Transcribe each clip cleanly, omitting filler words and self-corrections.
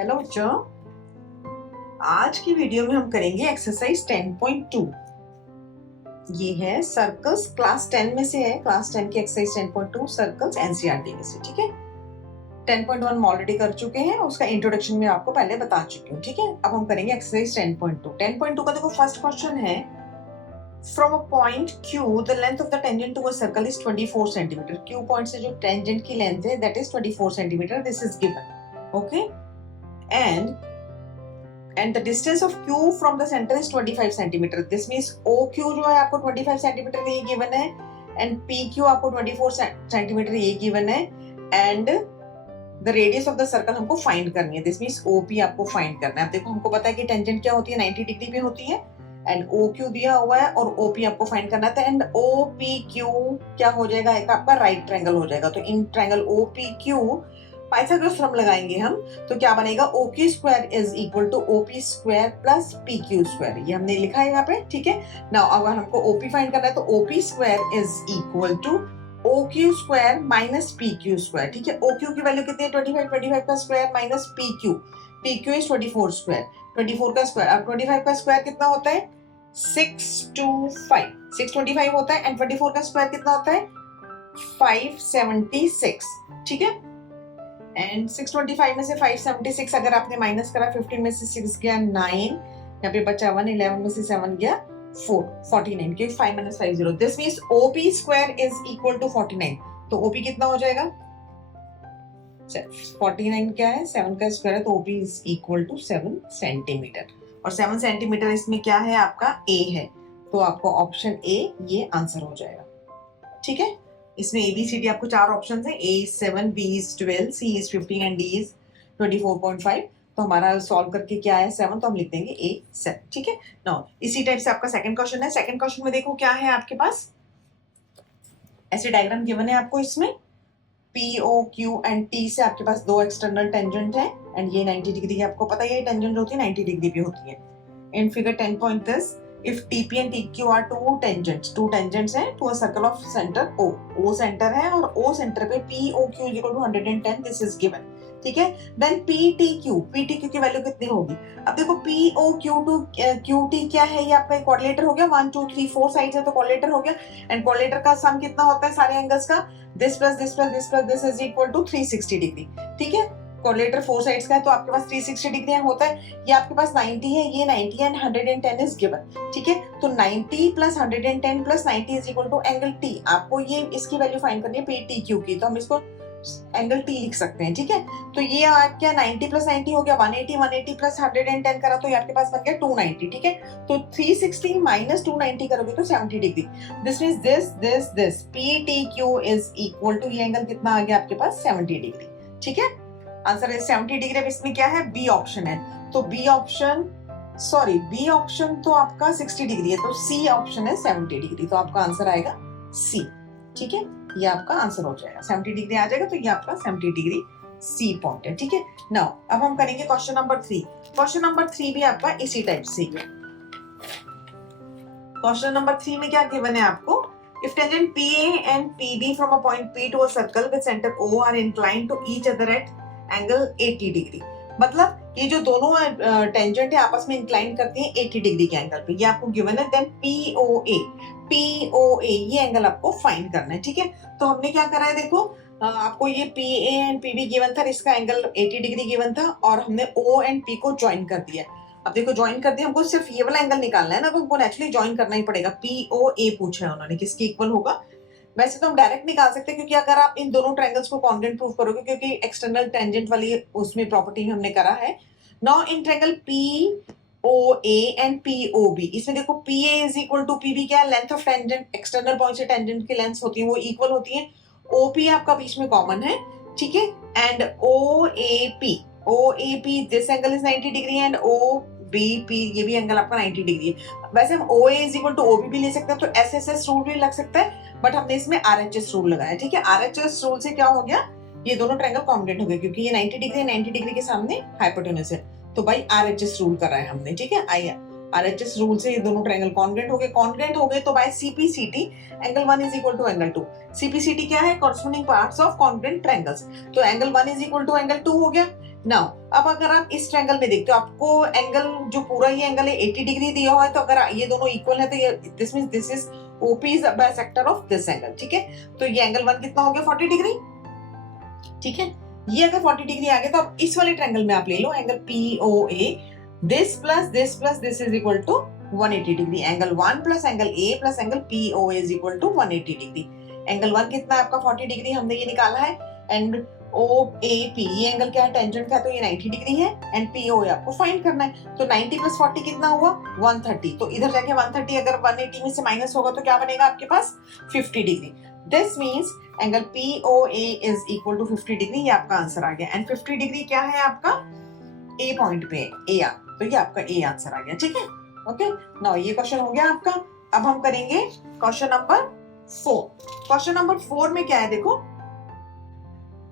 Hello बच्चों, आज की वीडियो में हम करेंगे एक्सरसाइज 10.2। ये है सर्कल्स, क्लास 10 में से है। क्लास 10 की एक्सरसाइज 10.2 सर्कल्स एनसीईआरटी में से। ठीक है, 10.1 हम ऑलरेडी कर चुके हैं, उसका इंट्रोडक्शन में आपको पहले बता चुकी हूँ। ठीक है, अब हम करेंगे एक्सरसाइज 10.2। 10.2 का देखो फर्स्ट क्वेश्चन है, from a point Q the length of the tangent to a circle is 24 centimetre. Q point से जो टेंजेंट की लेंथ है that is 24 centimetre. This is given. Okay, and the distance of Q from the center is 25 centimeter. This means OQ जो है आपको 25 centimetre ये given है, and PQ आपको 24 सेंटीमीटर ये गिवन है, and the radius of the circle हमको find करनी है। This means OP आपको फाइंड करना है। अब देखो हमको पता है कि टेंजेंट क्या होती है, 90 डिग्री पे होती है, एंड OQ दिया हुआ है और OP आपको फाइंड करना था, एंड OPQ क्या हो जाएगा, एक आपका राइट ट्रायंगल हो जाएगा। तो in triangle OPQ Pythagoras theorem लगाएंगे हम, तो क्या बनेगा, OQ square is equal to OP square plus PQ square. ये हमने लिखा है यहाँ पे। ठीक है, नाउ अगर हमको OP फाइंड करना है तो OP square is equal to OQ square minus PQ square. ठीक है, OQ की वैल्यू कितनी है, 25 का square minus PQ is 24 square, 24 का स्क्वायर। अब 25 का स्क्वायर कितना होता है, 625 होता है, एंड 24 का स्क्वायर कितना होता है, 576। ठीक है, एंड 625 में से 576 अगर आपने माइनस करा, 15 में से 6 गया 9, यहाँ पे बचा 1, 11 में से 7 गया 4, 49 के 5 minus 5 0। This means OP square is equal to 49। तो OP कितना हो जाएगा, 49 क्या है, 7 का स्क्वायर है, तो OP is equal to 7 centimetre. और 7 सेंटीमीटर इसमें क्या है, आपका A है, तो आपको ऑप्शन A ये आंसर हो जाएगा। ठीक है, इसमें ABCD आपको 4 ऑप्शन है, A is 7, B is 12, C is 15 and D is 24.5। तो हमारा सॉल्व करके क्या है 7, तो हम लिख देंगे A 7। ठीक है, नाउ इसी टाइप से आपका सेकंड क्वेश्चन है। सेकंड क्वेश्चन में देखो क्या है आपके पास, ऐसे डायग्राम गिवन है आपको। इसमें PO Q एंड T से आपके पास दो एक्सटर्नल टेंजेंट है, एंड ये 90 डिग्री है। आपको पता है ये टेंजेंट होती है 90 डिग्री पे होती है। In figure 10.10 if TP and TQ are two tangents हैं to a circle of center O centre है और O सेंटर पे POQ is equal to 110, this is given। ठीक है, देन PTQ की वैल्यू कितनी होगी। अब देखो POQ टू QT क्या है, ये आपका क्वाड्रिलेटर हो गया, 1 2 3 4 साइड्स है तो क्वाड्रिलेटर हो गया, एंड क्वाड्रिलेटर का सम कितना होता है सारे एंगल्स का, this plus this plus this plus this is equal to 360 degree. ठीक है, क्वाड्रिलेटर 4 साइड्स का है तो आपके पास 360 डिग्री होता है। ये आपके पास 90 है, ये 90 एंड 110 इज गिवन। ठीक है, तो 90 plus 110 plus 90 is equal to angle T। आपको ये इसकी वैल्यू फाइंड करनी है PTQ की, तो हम इसको एंगल T लिख सकते हैं। ठीक है, तो ये क्या 90 प्लस 90 हो गया 180, 180 प्लस 110 करा तो ये आपके पास बन गया 290। ठीक है, तो 360 माइनस 290 करोगे तो 70 degree. This means this PTQ is equal to, ये एंगल कितना आ गया आपके पास 70 डिग्री। ठीक है, आंसर है 70 डिग्री। अब इसमें क्या है, बी ऑप्शन है, तो बी ऑप्शन तो आपका 60 डिग्री है, तो सी ऑप्शन है 70 डिग्री, तो आपका आंसर आएगा सी। ठीक है, ये आपका आंसर हो जाएगा, 70 डिग्री आ जाएगा, तो ये आपका 70 डिग्री सी पॉइंट है। ठीक है, नाउ अब हम करेंगे क्वेश्चन नंबर 3। क्वेश्चन नंबर 3 भी आपका इसी टाइप से है। क्वेश्चन नंबर 3 में क्या गिवन है आपको, if tangent PA and PB from a point P to a circle with center O are inclined to each other at angle 80 degree. मतलब ये जो दोनों टेंजेंट है आपस में इंक्लाइन करती हैं 80 डिग्री के एंगल पे, ये आपको गिवन है। देन POA ये एंगल आपको फाइंड करना है। ठीक है, तो हमने क्या करा है, देखो आपको ये PA एंड PB गिवन था, इसका एंगल 80 डिग्री गिवन था, और हमने O एंड P को ज्वाइन कर दिया। अब देखो ज्वाइन कर दिया, हमको सिर्फ ये वाला एंगल निकालना है ना, तो हमको नेचुरली ज्वाइन करना ही पड़ेगा। POA पूछा है उन्होंने, किसके इक्वल होगा। वैसे तो हम डायरेक्ट निकाल सकते हैं, क्योंकि अगर आप इन दोनों ट्रायंगल्स को कॉन्ग्रुएंट प्रूव करोगे, क्योंकि एक्सटर्नल टेंजेंट वाली उसमें प्रॉपर्टी हमने करा है। Now in triangle POA and POB, इसमें देखो PA is equal to PB क्या है, length of tangent, external point से टेंजेंट की लेंथ होती है वो इक्वल होती है। OP आपका बीच में कॉमन है। ठीक है, and OAP this angle is 90 degree and OBP ये भी एंगल आपका 90 डिग्री है। वैसे हम OA is equal to OB भी ले सकते हैं, तो SSS रूल भी लग सकता है, बट हमने इसमें RHS रूल लगाया। ठीक है, RHS रूल से क्या हो गया, ये दोनों ट्रायंगल कॉन्ग्रुएंट हो गए, क्योंकि ये 90 डिग्री के सामने हाइपोटेन्यूज है, तो भाई RHS रूल करा है हमने। ठीक है, आइए RHS रूल से ये दोनों ट्रायंगल कॉन्ग्रुएंट हो गए तो by CPCT angle 1 is equal to angle 2। CPCT क्या है, corresponding parts of congruent triangles, तो angle 1 is equal to angle 2 हो गया, नाउ अब अगर आप इस ट्रायंगल में देखते हो, आपको एंगल जो पूरा ये एंगल है 80 डिग्री दिया हुआ है, तो अगर ये दोनों इक्वल है तो ये this means this is OP is bisector of this angle, ठीक है। तो ये एंगल 1 कितना हो गया 40 डिग्री, ठीक है। ये अगर 40 डिग्री आ गया तो अब इस वाले ट्रायंगल में आप ले लो angle POA, this plus this is equal to 180 degree. Angle 1 plus angle A plus angle POA is equal to 180 degree. Angle 1 कितना है आपका 40 डिग्री, हमने ये निकाला है। एंड OAP ये एंगल क्या है, टेंजेंट का, तो ये 90 डिग्री है। एंड POA आपको फाइंड करना है। तो 90 प्लस 40 कितना हुआ 130। तो इधर जाके 130 अगर 180 में से माइनस होगा तो क्या बनेगा आपके पास 50 degree. This means angle POA is equal to 50 degree. ये आपका आंसर आ गया। एंड 50 डिग्री क्या है आपका A पॉइंट पे, A तो ये आपका A आंसर आ गया, ठीक है। ओके, नाउ ये क्वेश्चन हो गया आपका। अब हम करेंगे क्वेश्चन नंबर 4। क्वेश्चन नंबर 4 में क्या है देखो।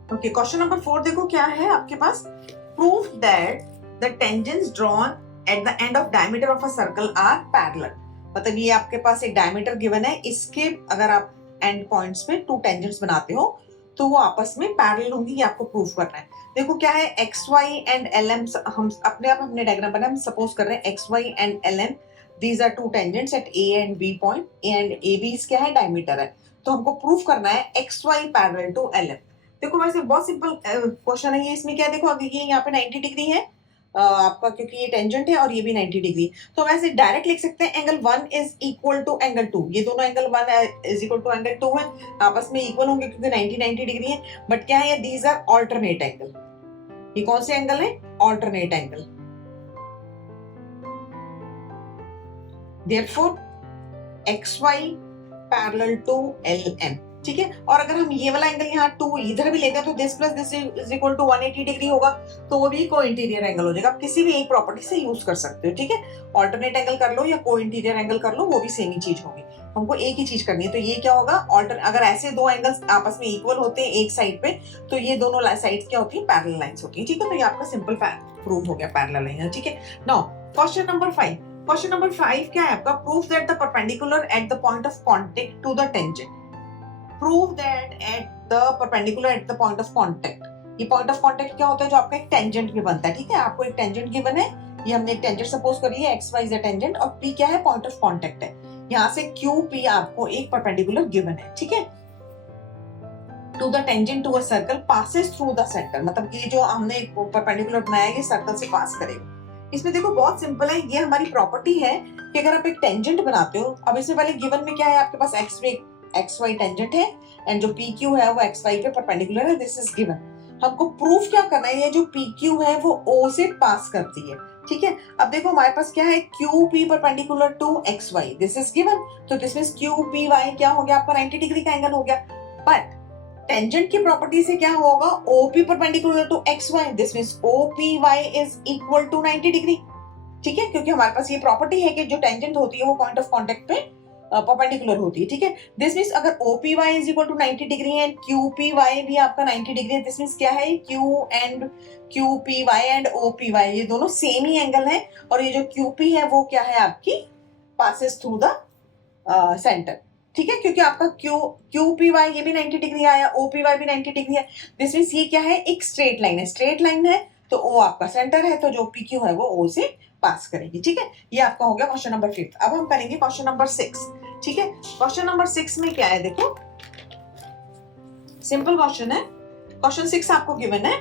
ओके, क्वेश्चन नंबर 4 देखो क्या है आपके पास। Prove that the tangents drawn at the end of diameter of a circle are parallel. मतलब ये आपके पास एक डायमीटर गिवन है, इसके अगर आप एंड पॉइंट्स पे 2 टेंजेंट्स बनाते हो तो वो आपस में पैरेलल होंगी, ये आपको प्रूफ करना है। देखो क्या है, XY एंड LM, हम अपने आप हमने डायग्राम बना, हम सपोज कर रहे हैं XY and LM these are 2 tangents at A and B point. A and AB क्या है, डायमीटर है। तो हमको प्रूफ करना है XY पैरेलल टू LM। देखो वैसे बहुत सिंपल क्वेश्चन है ये। इसमें क्या है देखो, अगर ये यहाँ पे 90 डिग्री है आपका, क्योंकि ये टेंजेंट है और ये भी 90 डिग्री, तो वैसे डायरेक्ट लिख सकते हैं angle 1 is equal to angle 2। ये दोनों angle 1 is equal to angle 2 है, आपस में इक्वल होंगे क्योंकि 90 डिग्री है। बट क्या है, दीज आर ऑल्टरनेट एंगल। ये कौन से एंगल है, alternate angle. Therefore XY parallel to LM, ठीक है। और अगर हम ये वाला एंगल यहाँ 2 इधर भी लेते हैं तो this plus this is equal to 180 degree होगा, तो वो भी को इंटीरियर एंगल हो जाएगा। आप किसी भी एक प्रॉपर्टी से यूज कर सकते हो, ठीक है। ऑल्टरनेट एंगल कर लो या को इंटीरियर एंगल कर लो, वो भी सेम ही चीज होगी। हमको एक ही चीज करनी है। तो ये क्या होगा, अगर ऐसे दो एंगल्स आपस में इक्वल होते हैं एक साइड पे, तो ये दोनों साइड्स क्या होती है, पैरेलल लाइंस होती है, ठीक है। तो ये आपका सिंपल प्रूफ हो गया पैरेलल लाइन, ठीक है। Now question number 5। Question number 5 क्या है आपका, proof that the perpendicular at the point of contact to the tangent. Prove that at the perpendicular at the point of contact. ये point of contact क्या होता है, जो आपका एक टेंजेंट भी बनता है, ठीक है। आपको एक टेंजेंट गिवन है, ये हमने एक टेंजेंट सपोज कर लिया, XY इज अ टेंजेंट और P क्या है, पॉइंट ऑफ कांटेक्ट है। यहाँ से QP आपको एक परपेंडिकुलर गिवन है, ठीक है। To the tangent to a circle passes through the centre, मतलब ये जो हमने परपेंडिकुलर बनाया ये सर्कल से पास करेगा। इसमें देखो बहुत सिंपल है, ये हमारी प्रॉपर्टी है कि अगर आप एक टेंजेंट बनाते हो, अब इससे पहले गिवन में क्या है आपके पास, XY टेंजेंट है एंड जो PQ है वो XY पे परपेंडिकुलर है, दिस इज गिवन। हमको प्रूफ क्या करना है, ये जो PQ है वो O से पास करती है, ठीक है। अब देखो हमारे पास क्या है, QP perpendicular to XY, this is given. तो दिस मींस QPY क्या हो गया आपका 90 डिग्री का एंगल हो गया। बट टेंजेंट की प्रॉपर्टी से क्या होगा, OP perpendicular to XY, this means OPY is equal to 90 degree, ठीक है। क्योंकि हमारे पास ये प्रॉपर्टी है कि जो टेंजेंट होती है वो पॉइंट ऑफ कांटेक्ट पे परपेंडिकुलर होती है, ठीक है। दिस मींस अगर OPY is equal to 90 degree and QPY भी आपका 90 डिग्री है, दिस मींस क्या है, QPY एंड OPY ये दोनों सेम ही एंगल है। और ये जो QP है वो क्या है आपकी, पासेस थ्रू द सेंटर, ठीक है। क्योंकि आपका QPY ये भी 90 डिग्री आया, OPY भी 90 डिग्री है, दिस मींस ये क्या है, एक स्ट्रेट लाइन है। स्ट्रेट लाइन है तो O आपका सेंटर है, तो जो PQ है वो O से पास करेगी, ठीक है। ये आपका हो गया क्वेश्चन नंबर 5। अब हम करेंगे क्वेश्चन नंबर 6, ठीक है। क्वेश्चन नंबर 6 में क्या है देखो, सिंपल क्वेश्चन है। क्वेश्चन 6 आपको गिवन है,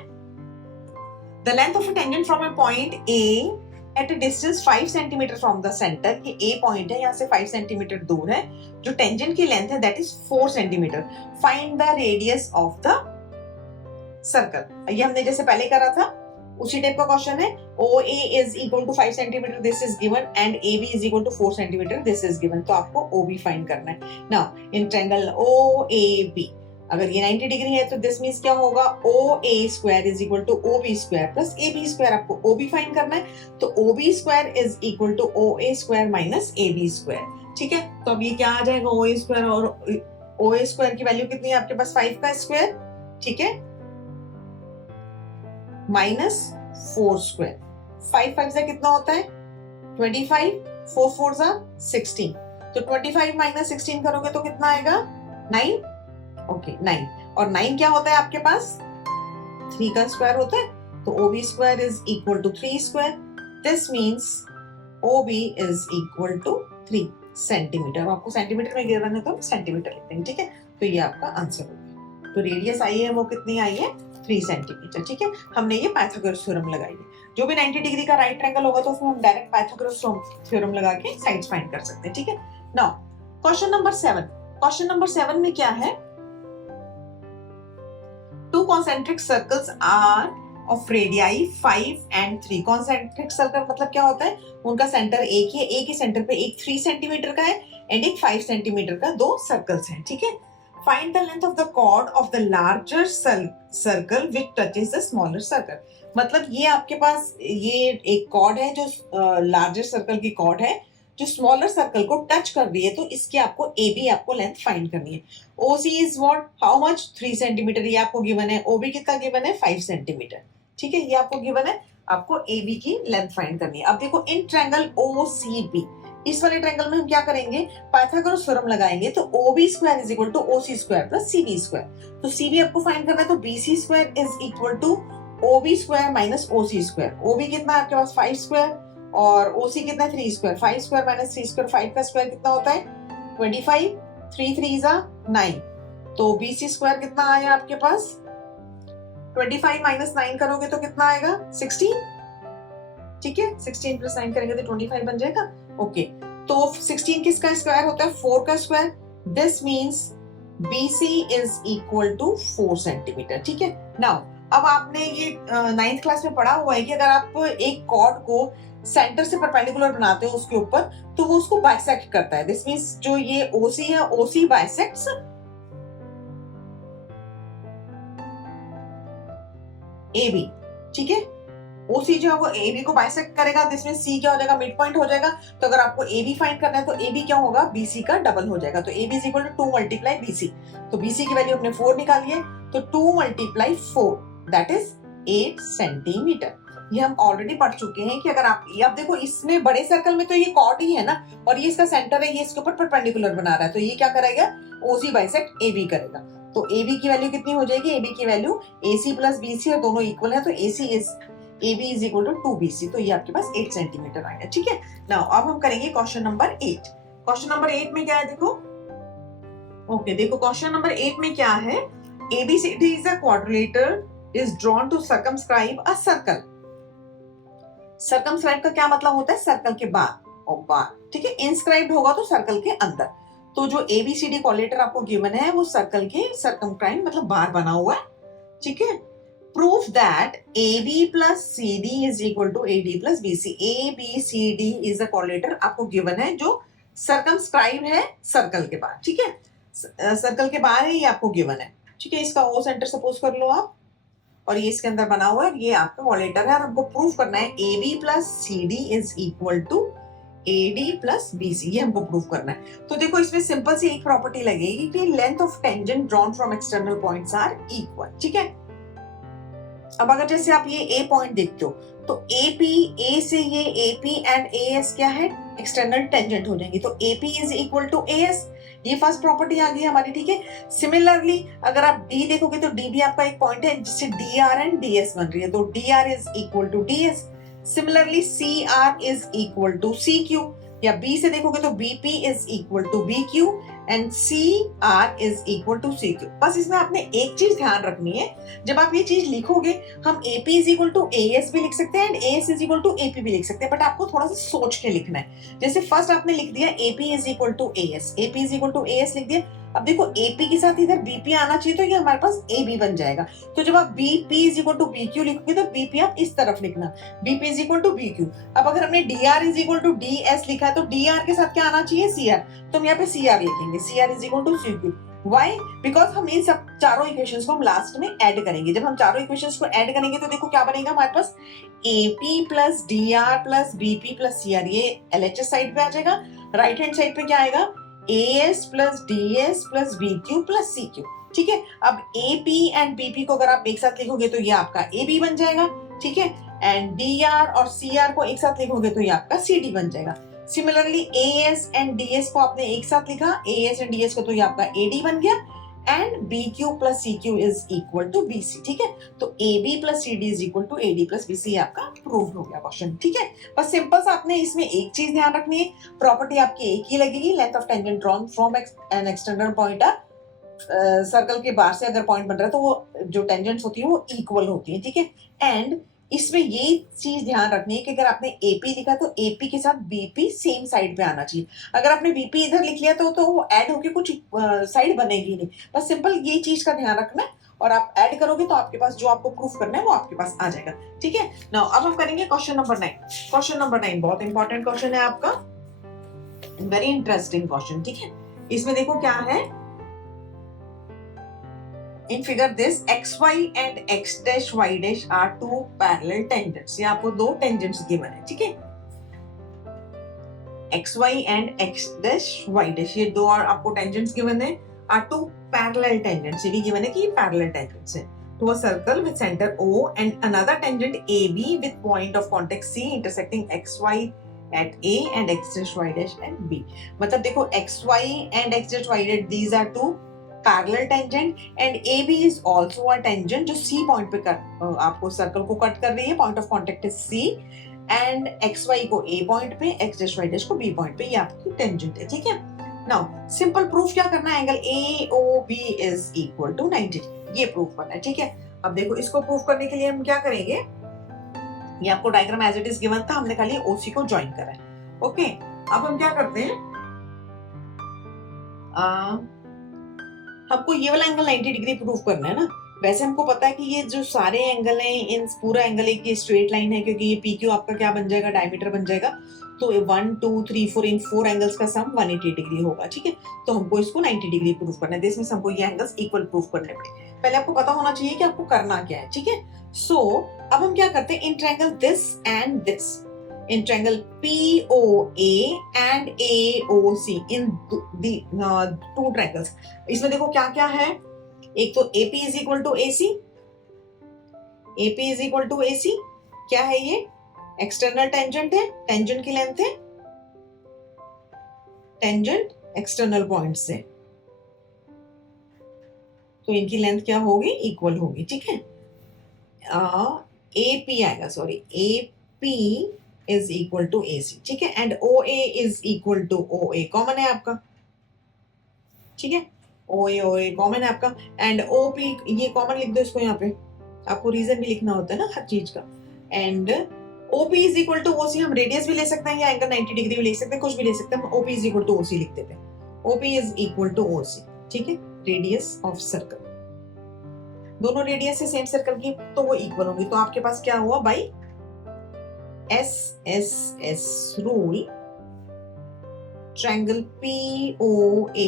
the length of a tangent from a point A at a distance 5 centimetre from the centre. ये A पॉइंट है, यहाँ से 5 सेंटीमीटर दूर है। जो टेंजेंट की लेंथ है that is 4 centimetre. Find the radius of the circle. ये हमने जैसे पहले करा था उसी टाइप का क्वेश्चन है। OA is equal to 5 centimetre, this is given, and AB is equal to 4 centimetre, this is given. तो आपको OB फाइंड करना है। नाउ इन ट्रायंगल OAB अगर ये 90 डिग्री है तो दिस मींस क्या होगा, OA square is equal to OB square plus AB square. आपको OB फाइंड करना है, तो OB square is equal to OA square minus AB square, ठीक है। तो अब ये क्या आ जाएगा, OA स्क्वायर, और OA स्क्वायर की वैल्यू कितनी है आपके पास, 5 का स्क्वायर, ठीक है, माइनस 4 स्क्वायर। 5 5 से कितना होता है 25, 4 4 जा 16, तो 25 माइनस 16 करोगे तो कितना आएगा 9, ओके 9। और 9 क्या होता है आपके पास, 3 का स्क्वायर होता है, तो OB square is equal to 3 square. This means OB is equal to 3 centimetre. आपको सेंटीमीटर में गिवन है तो हम सेंटीमीटर लिखते हैं, ठीक है. तो ये आपका आंसर हो गया. तो रेडियस आई है वो कितनी आई है, 3 सेंटीमीटर, ठीक है. हमने ये पाइथागोरस थ्योरम लगाई है. जो भी 90 डिग्री का राइट ट्रायंगल होगा तो उसमें हम डायरेक्ट पाइथागोरस थ्योरम लगा के साइड्स फाइंड कर सकते हैं, ठीक है. Now question number 7. Question number 7 में क्या है, two concentric circles are of radii 5 and 3. Concentric circle मतलब क्या होता है, उनका सेंटर एक ही है, एक ही सेंटर पे एक 3 सेंटीमीटर का है एंड एक 5 सेंटीमीटर का, दो सर्कल्स हैं, ठीक है. Find the length of the chord of the larger circle which touches the smaller circle. मतलब ये आपके पास ये एक कॉर्ड है जो लार्जर सर्कल की कॉर्ड है जो स्मॉलर सर्कल को टच कर रही है, तो इसकी आपको AB आपको लेंथ फाइंड करनी है. OC is what, how much, 3 centimetre, ये आपको गिवन है. OB कितना गिवन है, 5 सेंटीमीटर, ठीक है. ये आपको गिवन है, आपको AB की लेंथ फाइंड करनी है. अब देखो इन ट्रायंगल OCB, इस वाले ट्रायंगल में हम क्या करेंगे, पाइथागोरस थ्योरम लगाएंगे. तो OB square is equal to OC square plus CB square. तो CB आपको फाइंड करना है, तो BC square is equal to OB square minus OC square. OB कितना है आपके पास 5 स्क्वायर और OC कितना है 3 स्क्वायर. 5 स्क्वायर माइनस 3 स्क्वायर, 5 का स्क्वायर कितना होता है 25, 3 3 9. तो BC स्क्वायर कितना आया आपके पास, 25 माइनस 9 करोगे तो कितना आएगा 16, ठीक है. 16 प्लस 9 करेंगे तो 25 बन जाएगा. ओके, तो 16 किसका स्क्वायर होता है, 4 का square. This means BC is equal to 4 centimetre, ठीक है. नाउ अब आपने ये 9th क्लास में पढ़ा हुआ है कि अगर आप एक कॉर्ड को सेंटर से परपेंडिकुलर बनाते हो उसके ऊपर तो वो उसको बाइसेक्ट करता है. दिस मींस जो ये OC है, OC बाइसेक्ट्स AB, ठीक है. OC जो है वो AB को बाइसेक्ट करेगा. दिस मींस C क्या हो जाएगा, मिड पॉइंट हो जाएगा. तो अगर आपको AB फाइंड करना है तो AB क्या होगा, BC का डबल हो जाएगा. तो AB is equal to 2 multiply BC. तो BC की वैल्यू हमने 4 निकाली है, तो 2 मल्टीप्लाई 4 दैट इज 8 सेंटीमीटर. ये हम ऑलरेडी पढ़ चुके हैं कि अगर आप ये, अब देखो इसमें बड़े सर्कल में तो ये कॉर्ड ही है ना, और ये इसका सेंटर है, ये इसके ऊपर परपेंडिकुलर बना रहा है, तो ये क्या करेगा, OC बाइसेक्ट AB करेगा. तो AB की वैल्यू कितनी हो जाएगी, AB की वैल्यू AC प्लस BC और दोनों इक्वल है, तो AB is equal to 2BC. तो ये आपके पास 8 सेंटीमीटर आएगा, ठीक है. नाउ अब हम करेंगे क्वेश्चन नंबर 8. क्वेश्चन नंबर 8 में क्या है, देखो ओके, देखो क्वेश्चन नंबर 8 में क्या है, ABCD is a quadrilateral is drawn to circumscribe a circle. circumscribe का क्या मतलब होता है, सर्कल के बाहर, ठीक है. inscribed होगा तो सर्कल के अंदर. तो जो ABCD क्वाड्रिलेटर आपको गिवन है वो सर्कल के सर्कमस्क्राइब मतलब बाहर बना हुआ है, ठीक है. prove that AB plus CD is equal to AD plus BC. ABCD is a quadrilateral आपको गिवन है जो सर्कमस्क्राइब है सर्कल के बाहर, ठीक है. सर्कल के बाहर है, ये आपको गिवन है, ठीक है. इसका O सेंटर सपोज कर लो आप, और ये इसके अंदर बना हुआ है, ये आपका क्वाड्रिलेटर है, और हमको प्रूफ करना है AB plus CD is equal to AD plus BC. ये हमको प्रूफ करना है. तो देखो इसमें सिंपल सी एक प्रॉपर्टी लगेगी कि length of tangent drawn from external points are equal, ठीक है. अब अगर जैसे आप ये A पॉइंट देखते हो तो A से ये AP एंड AS क्या है, एक्सटर्नल टेंजेंट हो जाएंगी. तो AP is equal to AS. ये फर्स्ट प्रॉपर्टी आ गई हमारी, ठीक है. सिमिलरली अगर आप D देखोगे तो D भी आपका एक पॉइंट है जिससे DR एंड DS बन रही है, तो DR is equal to DS. Similarly CR is equal to CQ, या B से देखोगे तो BP is equal to BQ and CR is equal to CQ. बस इसमें आपने एक चीज ध्यान रखनी है, जब आप ये चीज लिखोगे हम AP is equal to AS भी लिख सकते हैं and AS is equal to AP भी लिख सकते हैं, बट आपको थोड़ा सा सोच के लिखना है. जैसे फर्स्ट आपने लिख दिया AP is equal to AS, AP is equal to AS लिख दिया. अब देखो AP के साथ इधर BP आना चाहिए, तो ये हमारे पास AB बन जाएगा. तो जब आप BP is equal to BQ लिखोगे तो BP आप इस तरफ लिखना, BP is equal to BQ. अब अगर हमने DR is equal to DS लिखा है तो DR के साथ क्या आना चाहिए, CR. तो हम यहाँ पे CR लिखेंगे, CR is equal to CQ. Why? Because हम इन सब चारों इक्वेशंस को हम लास्ट में ऐड करेंगे. जब हम चारों इक्वेशंस को ऐड करेंगे तो देखो क्या बनेगा हमारे पास, AP plus DR plus BP plus CR, ये LHS साइड पे आ जाएगा. राइट हैंड साइड पे क्या आएगा, AS plus DS plus BQ plus CQ, ठीक है. अब AP एंड BP को अगर आप एक साथ लिखोगे तो ये आपका AB बन जाएगा, ठीक है. एंड DR और CR को एक साथ लिखोगे तो ये आपका CD बन जाएगा. सिमिलरली AS एंड DS को आपने एक साथ लिखा, AS एंड DS को, तो ये आपका AD बन गया. And BQ plus CQ is equal to BC, ठीक है। तो AB plus CD is equal to AD plus BC आपका प्रूव हो गया क्वेश्चन, ठीक है। बस सिंपल सा आपने इसमें एक चीज ध्यान रखनी है, प्रॉपर्टी आपकी एक ही लगेगी, length of tangent drawn from an external point circle के बाहर से अगर पॉइंट बन रहा है तो वो जो टेंजेंट्स होती है वो इक्वल होती है, ठीक है। एंड इसमें ये चीज ध्यान रखनी है कि अगर आपने AP लिखा तो AP के साथ BP सेम साइड पे आना चाहिए। अगर आपने BP इधर लिख लिया तो वो ऐड होके कुछ साइड बनेगी नहीं। बस सिंपल ये चीज का ध्यान रखना है, और आप ऐड करोगे तो आपके पास जो आपको प्रूफ करना है वो आपके पास आ जाएगा, ठीक है। नाउ अब हम करेंगे क्वेश्चन नंबर 9। क्वेश्चन नंबर 9 बहुत इंपॉर्टेंट क्वेश्चन है आपका, वेरी इंटरेस्टिंग क्वेश्चन, ठीक है। इसमें देखो क्या है, in figure this xy and x dash y dash are two parallel tangents। ये आपको दो tangents given है, ठीक है। xy and x dash y dash ये दो और आपको tangents given है, are two parallel tangents। ये भी given है कि ये parallel tangents है to a circle with center O and another tangent AB with point of contact C intersecting xy at A and x dash y dash at B। मतलब देखो xy and x dash y dash these are two parallel tangent and AB is also a tangent जो C point पे आपको circle को cut कर रही है, point of contact is C and XY को A पॉइंट पे, x dash y dash को B पॉइंट पे, ये आपकी टेंजेंट है, ठीक है। नाउ सिंपल प्रूफ क्या करना है, angle AOB is equal to 90, ये प्रूफ करना है, ठीक है। अब देखो इसको प्रूफ करने के लिए हम क्या करेंगे, ये आपको diagram as it is given था, हमने खाली OC को ज्वाइन करा है, ओके। अब हम क्या करते हैं, हमको ये वाला एंगल 90 डिग्री प्रूफ करना है ना। वैसे हमको पता है कि ये जो सारे एंगल हैं, इन पूरा एंगल एक ये स्ट्रेट लाइन है, क्योंकि ये PQ आपका क्या बन जाएगा, डायमीटर बन जाएगा। तो 1 2 3 4 इन 4 एंगल्स का सम 180 डिग्री होगा, ठीक है। तो हमको इसको 90 डिग्री प्रूफ करना है, दिस मींस हमको ये एंगल्स इक्वल प्रूफ करने पड़े। पहले आपको पता होना चाहिए कि आपको करना क्या है, ठीक है। सो अब हम क्या करते हैं, इन triangle this and this, in triangle POA and AOC in the two triangles। इसमें देखो क्या क्या है, एक तो AP is equal to AC, AP is equal to AC क्या है, ये एक्सटर्नल टेंजेंट है, टेंजेंट की लेंथ है, टेंजेंट एक्सटर्नल पॉइंट से, तो इनकी लेंथ क्या होगी, इक्वल होगी, ठीक है। AP आएगा, sorry AP is equal to AC, ठीक है। And OA is equal to OA, common है आपका, ठीक है। OA कॉमन है आपका, एंड OP ये कॉमन लिख दो इसको, यहाँ पे आपको रीजन भी लिखना होता है ना हर चीज का। And OP is equal to OC, हम रेडियस भी ले सकते हैं या एंगल 90 डिग्री भी ले सकते हैं, कुछ भी ले सकते हैं। हम OP is equal to OC लिख देते हैं, OP is equal to OC, ठीक है। रेडियस ऑफ सर्कल, दोनों रेडियस है सेम सर्कल की तो वो इक्वल होंगी। तो आपके पास क्या हुआ, by SSS rule, triangle POA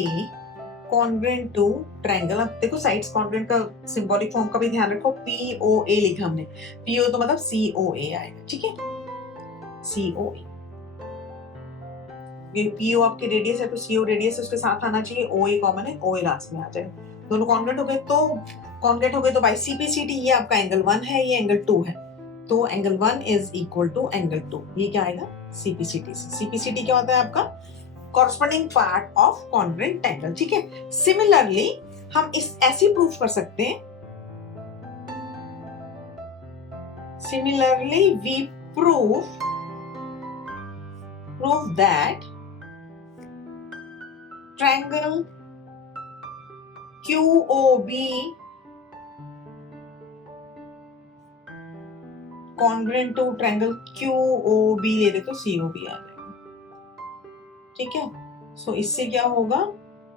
congruent to triangle। अब देखो साइड्स कॉन्ग्रुएंट का सिंबॉलिक फॉर्म का भी ध्यान रखो, POA लिखा हमने, PO तो मतलब COA आएगा, ठीक है। COA, ये PO आपके रेडियस है तो CO रेडियस उसके साथ आना चाहिए, OA कॉमन है, OA लास्ट में आ जाएगा। दोनों कॉन्ग्रुएंट हो गए तो बाई CPCT ये आपका एंगल 1 है, ये एंगल 2 है, तो angle 1 is equal to angle 2, ये क्या आएगा, CPCT से। CPCT क्या होता है आपका, corresponding part of congruent angle, ठीक है। सिमिलरली हम इस ऐसे प्रूफ कर सकते हैं, similarly we prove that triangle QOB congruent to triangle QOB ले दे तो COB आ जाएगा, ठीक है। सो इससे क्या होगा,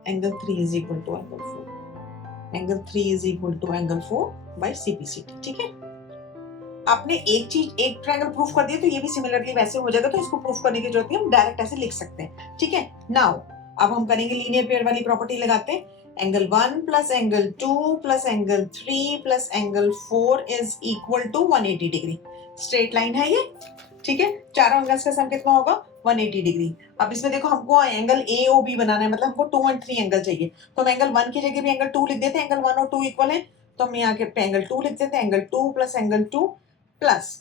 angle 3 is equal to angle 4, angle 3 is equal to angle 4 by CPCT, ठीक है। आपने एक चीज एक ट्रायंगल प्रूफ कर दिया तो ये भी सिमिलरली वैसे हो जाएगा, तो इसको प्रूफ करने की जरूरत नहीं, हम डायरेक्ट ऐसे लिख सकते हैं, ठीक है। नाउ अब हम करेंगे लीनियर पेयर वाली प्रॉपर्टी लगाते हैं, angle 1 plus angle 2 plus angle 3 plus angle 4 is equal to 180 degree. Straight line है ये, ठीक है। चारों एंगल्स का सम कितना होगा, 180 डिग्री। अब इसमें देखो हमको एंगल AOB बनाना है, मतलब हमको 2 और 3 एंगल चाहिए, तो हम एंगल 1 की जगह भी एंगल 2 लिख देते हैं, एंगल 1 और 2 इक्वल है तो हम यहाँ के एंगल 2 लिख देते हैं, angle 2 plus angle 2 plus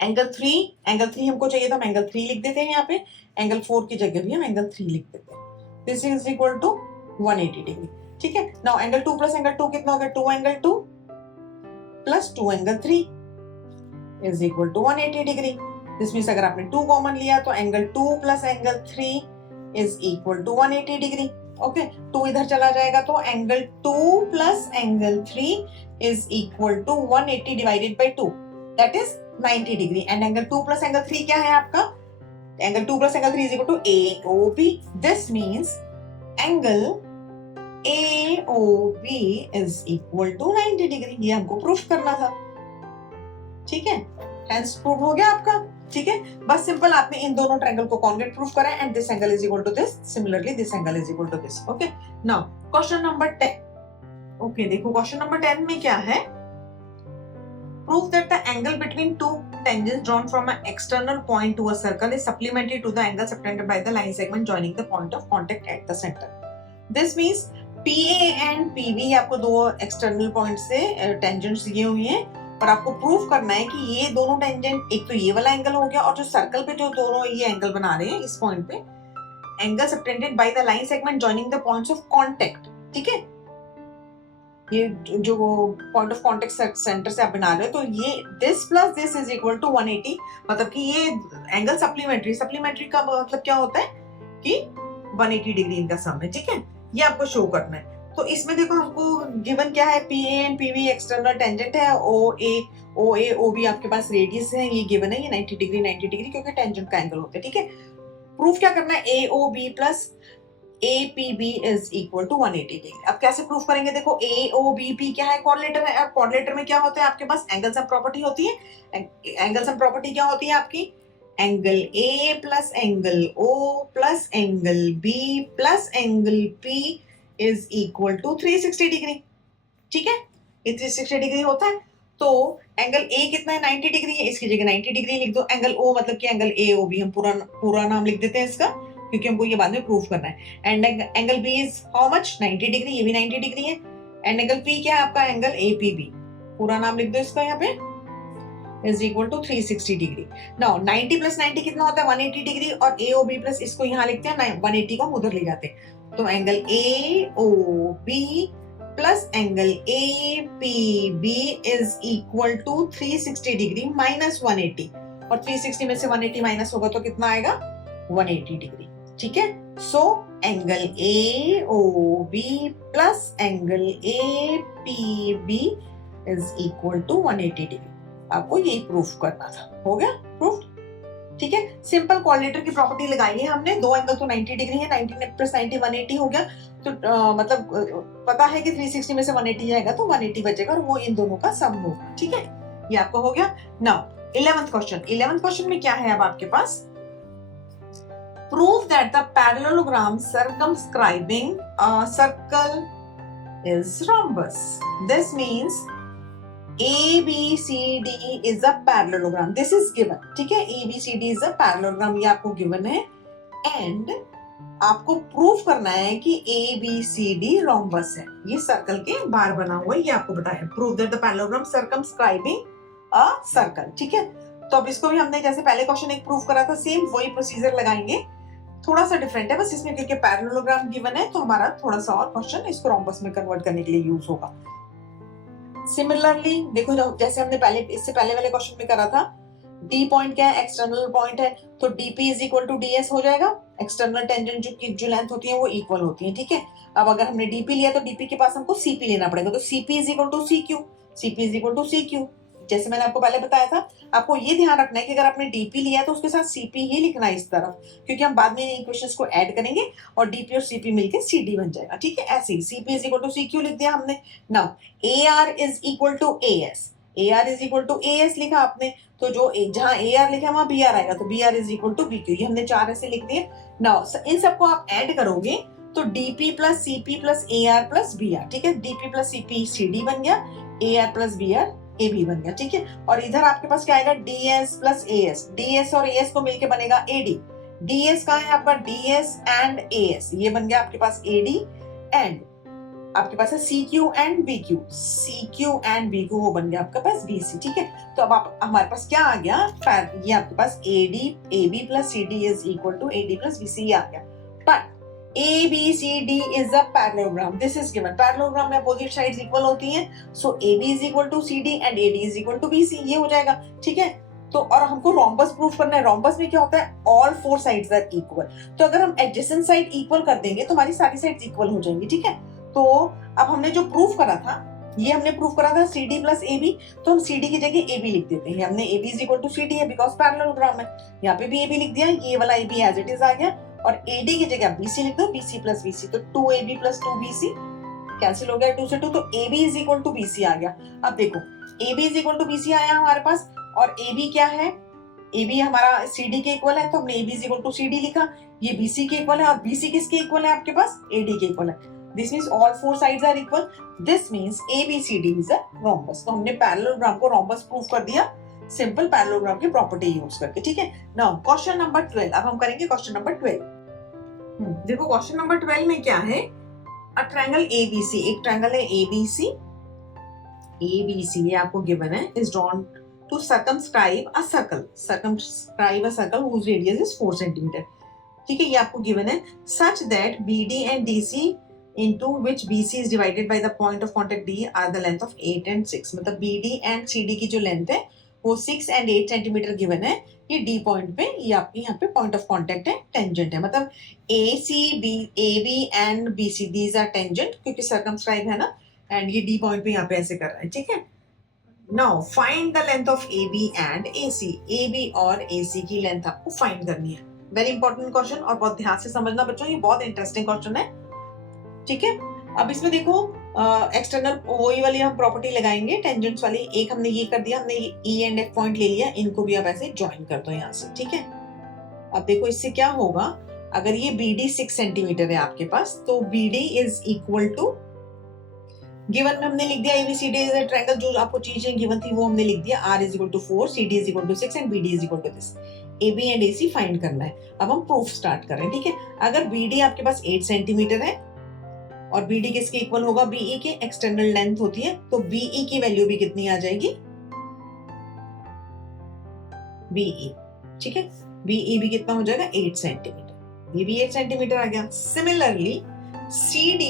angle 3 हमको चाहिए तो हम एंगल 3 लिख देते हैं यहाँ पे, एंगल 4 की जगह भी हम एंगल 3 लिख देते हैं, this is equal to 180 degree. ठीक है। नाउ एंगल 2 प्लस एंगल 2 कितना होगा, 2 angle 2 plus 2 angle 3 is equal to 180 degree. This means अगर आपने 2 कॉमन लिया तो angle 2 plus angle 3 is equal to 180 degree. Okay, 2 इधर चला जाएगा तो angle 2 plus angle 3 is equal to 180 divided by 2, that is 90 degree. And angle 2 plus angle 3 क्या है आपका, angle 2 plus angle 3 is equal to AOB। This means angle AOB is equal to 90 degree. ये हमको proof करना था, ठीक है। Hence proof हो गया आपका, ठीक है। बस सिंपल आपने इन दोनों ट्रायंगल को कॉन्वेट प्रूफ करा and this angle is equal to this, similarly this angle is equal to this. Okay, now question number 10। Okay, देखो क्वेश्चन नंबर 10 में क्या है, prove that the angle between two tangents drawn from an external point to a circle is supplementary to the angle subtended by the line segment joining the point of contact at the center. This means PA and PB आपको दो external point से tangents दिए हुए हैं और आपको proof करना है कि ये दोनों टेंजेंट, एक तो ये वाला एंगल हो गया और जो सर्कल पे जो दोनों ये एंगल बना रहे हैं इस पॉइंट पे, angle subtended by the line segment joining the points of contact, ठीक है। ये जो पॉइंट ऑफ कांटेक्ट सेंटर से आप बना रहे हो तो ये this plus this is equal to 180, मतलब कि ये एंगल सप्लीमेंट्री का मतलब क्या होता है कि 180 डिग्री इनका सम है, ठीक है। ये आपको शो करना है। तो इसमें देखो हमको गिवन क्या है, PA and PB external tangent है, OA OB आपके पास रेडियस है, ये गिवन है, ये 90 डिग्री क्योंकि टेंजेंट का एंगल होता है, ठीक है। प्रूफ क्या करना है, AOB plus APB is equal to 180 degree. अब कैसे प्रूफ करेंगे, देखो AOBP क्या है, कोऑर्डिनेटर है, और कोऑर्डिनेटर में क्या होता है आपके पास एंगल सम प्रॉपर्टी होती है। एंगल सम प्रॉपर्टी क्या होती है आपकी, angle A plus angle O plus angle B plus angle P is equal to 360 degree, ठीक है। ये 360 डिग्री होता है। तो एंगल A कितना है, 90 डिग्री है, इसकी जगह 90 डिग्री लिख दो। एंगल O मतलब कि एंगल AOB, हम पूरा नाम लिख देते हैं इसका क्योंकि हमको ये बाद में प्रूफ करना है। And angle B is how much, 90 degree, ये भी 90 डिग्री है। एंड एंगल P क्या है आपका, एंगल APB, पूरा नाम लिख दो इसका यहाँ पे, is equal to 360 degree. Now 90 plus 90 कितना होता है, 180 डिग्री, और AOB प्लस इसको यहाँ लिखते हैं 180 को हम उधर ले जाते हैं, तो angle AOB plus angle APB is equal to 360 degree minus 180, और 360 में से 180 माइनस होगा तो कितना आएगा, 180 डिग्री, ठीक है। So angle AOB plus angle APB is equal to 180 degree. आपको यही प्रूफ करना था, हो गया प्रूफ, ठीक है। सिंपल कोऑर्डिनेटर की प्रॉपर्टी लगाई है हमने, दो एंगल तो 90 डिग्री है, 90 प्लस 90 180 हो गया, तो मतलब पता है कि 360 में से 180 जाएगा तो 180 बचेगा और वो इन दोनों का सम होगा, ठीक है। ये आपको हो गया। नाउ 11th क्वेश्चन में क्या है अब आपके पास, prove that the parallelogram circumscribing a circle is rhombus. This means ABCD is a parallelogram. This is given, ठीक है। ABCD is a parallelogram, ये आपको given है, and आपको प्रूफ करना है कि ABCD rhombus है, ये सर्कल के बाहर बना हुआ है, ये आपको बताया। Prove that the parallelogram circumscribing a circle, ठीक है। तो अब इसको भी हमने जैसे पहले क्वेश्चन एक प्रूफ करा था, सेम वही प्रोसीजर लगाएंगे, थोड़ा सा डिफरेंट है बस इसमें, क्योंकि पैरेललोग्राम गिवन है तो हमारा थोड़ा सा और क्वेश्चन इसको रोम्बस में कन्वर्ट करने के लिए यूज होगा। सिमिलरली देखो, जैसे हमने पहले इससे पहले वाले क्वेश्चन में करा था, डी पॉइंट क्या है, एक्सटर्नल पॉइंट है, तो DP is equal to DS हो जाएगा। एक्सटर्नल टेंजेंट जो लेंथ होती है वो इक्वल होती है, ठीक है। अब अगर हमने डीपी लिया तो डीपी के पास हमको सीपी लेना पड़ेगा, तो CP is equal to C Q. जैसे मैंने आपको पहले बताया था, आपको ये ध्यान रखना है कि अगर आपने डीपी लिया तो उसके साथ सीपी ही लिखना है इस तरफ, क्योंकि हम बाद में इन इक्वेशंस को ऐड करेंगे और डीपी और सीपी मिलके सीडी बन जाएगा, ठीक है। ऐसे ही CP is equal to CQ लिख दिया हमने। Now AR is equal to AS लिखा आपने, तो जो जहां AR लिखा वहां BR आएगा, तो BR is equal to BQ, ये हमने 4 ऐसे लिख दिए। नाउ इन सबको आप ऐड करोगे तो DP plus CP plus AR plus BR, ठीक है। DP प्लस CP CD बन गया, AR प्लस BR AB बन गया, ठीक है। और इधर आपके पास क्या आएगा, DS प्लस AS, DS और AS को मिलके बनेगा AD। DS कहाँ है आपका, DS एंड AS, ये बन गया आपके पास AD, एंड आपके पास है CQ एंड BQ, वो बन गया आपके पास BC, ठीक है। तो अब आप हमारे पास क्या आ गया, ये आपके पास AD AB plus CD is equal to AD plus BC आ गया। But A B C D is a parallelogram, this is given. Parallelogram में अपोजिट साइड्स इक्वल होती हैं, so A B is equal to C D and A D is equal to B C, ये हो जाएगा। ठीक है, तो और हमको रोम्बस प्रूफ करना है। रोम्बस में क्या होता है, all four sides are equal. तो अगर हम एडजेसेंट साइड इक्वल कर देंगे तो हमारी सारी साइड्स इक्वल हो जाएंगी। ठीक है, तो अब हमने जो प्रूफ करा था, ये हमने प्रूफ करा था C D plus A B, तो हम सी डी की जगह ए बी लिख देते हैं। हमने A B is equal to C D है बिकॉज पैरेललोग्राम है, यहाँ पे भी ए बी लिख दिया, ये वाला A B as it is आ गया, और AD की जगह BC लिख दो, BC प्लस BC, तो 2AB प्लस 2BC कैंसिल हो गया, 2 से 2, तो AB is equal to BC आ गया। अब देखो AB is equal to BC आया हमारे पास, और AB क्या है, AB हमारा CD के इक्वल है, तो हमने AB is equal to CD लिखा। ये BC के इक्वल है, और BC किसके इक्वल है आपके पास, AD के इक्वल है। This means all four sides are equal, this means ABCD is a rhombus. तो हमने पैरेललोग्राम को रोम्बस प्रूफ कर दिया सिंपल पैरेललोग्राम की प्रॉपर्टी यूज करके। ठीक है, नाउ क्वेश्चन नंबर 12, अब हम करेंगे क्वेश्चन नंबर 12। देखो क्वेश्चन नंबर 12 में क्या है, अ ट्रायंगल ABC, एक ट्रायंगल है ABC, ABC ये आपको गिवन है, is drawn to circumscribe a circle, circumscribe a circle whose radius is 4 centimetre. ठीक है, ये आपको गिवन है, such that BD and DC into which BC is divided by the point of contact D are the length of 8 and 6, मतलब BD and CD की जो length है वो 6 and 8 सेंटीमीटर गिवन है। ये D पॉइंट पे, ये आपकी यहाँ पे पॉइंट ऑफ कांटेक्ट है, टेंजेंट है, मतलब AB and BC these are tangent क्योंकि सर्कमस्क्राइब है ना, एंड ये D पॉइंट पे यहाँ पे ऐसे कर रहा है। ठीक है, now find the length of AB and AC, AB और AC की लेंथ आपको फाइंड करनी है। वेरी इंपॉर्टेंट क्वेश्चन, और बहुत ध्यान से समझना बच्चों, ये बहुत इंटरेस्टिंग क्वेश्चन है। ठीक है, अब इसमें देखो एक्सटर्नल वही वाली हम प्रॉपर्टी लगाएंगे, टेंजेंट्स वाली। एक हमने ये कर दिया, हमने E एंड F पॉइंट ले लिया, इनको भी अब ऐसे ज्वाइन कर दो यहाँ से। ठीक है, अब देखो इससे क्या होगा, अगर ये BD 6 सेंटीमीटर है आपके पास, तो BD is equal to, given में हमने लिख दिया ABCD इज अ ट्रायंगल, जो आपको चीजें गिवन थी वो हमने लिख दिया, R is equal to 4, CD is equal to 6 and BD is equal to this. AB and AC find करना है। अब हम प्रूफ स्टार्ट कर रहे हैं। ठीक है, अगर BD आपके पास 8 सेंटीमीटर है और BD किसके इक्वल होगा, BE के, एक्सटर्नल लेंथ होती है, तो BE की वैल्यू भी कितनी आ जाएगी, BE। ठीक है, BE भी कितना हो जाएगा, 8 सेंटीमीटर, ये भी 8 सेंटीमीटर आ गया। Similarly CD